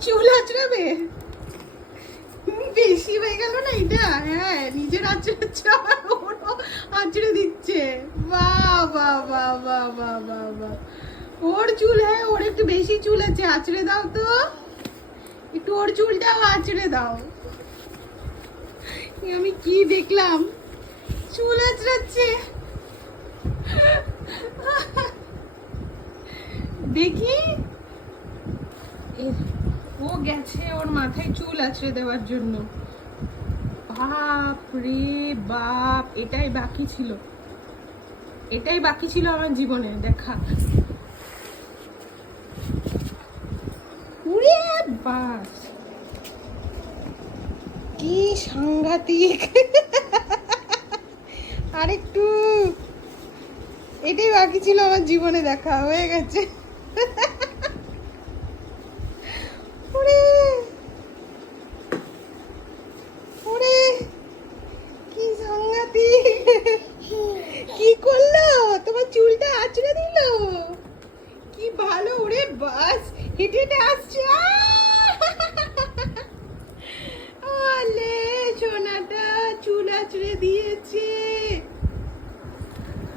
চুল আঁচড়াবে? বেশি হয়ে গেল না এটা? হ্যাঁ নিজের আঁচড়াচ্ছে আবার ওরও আঁচড়ে দিচ্ছে। বাহ বাহ বাহ বাহ বাহ বাহ বাহ। ওর চুল হ্যাঁ ওর একটু বেশি চুল আছে, আঁচড়ে দাও তো। একটু ওর চুলটাও আঁচড়ে দাও। আমি কি দেখলাম? চুল আঁচড়াচ্ছে। দেখি। ও গেছে, ওর মাথায় চুল আছড়ে দেওয়ার জন্য। বাপ রে বাপ, এটাই বাকি ছিল। এটাই বাকি ছিল আমার জীবনে, দেখা। বাস। কি সাংঘাতিক। আরেকটু। এটাই বাকি ছিল আমার জীবনে দেখা, হয়ে গেছে ওরে ওরে কি সাংঘাতিক কি করল? তোমার চুলটা আঁচড়ে দিল। কি ভালো ওরে বাস, হেঁটে হেঁটে আসছে। আলে সোনাটা চুল আঁচড়ে দিয়েছে।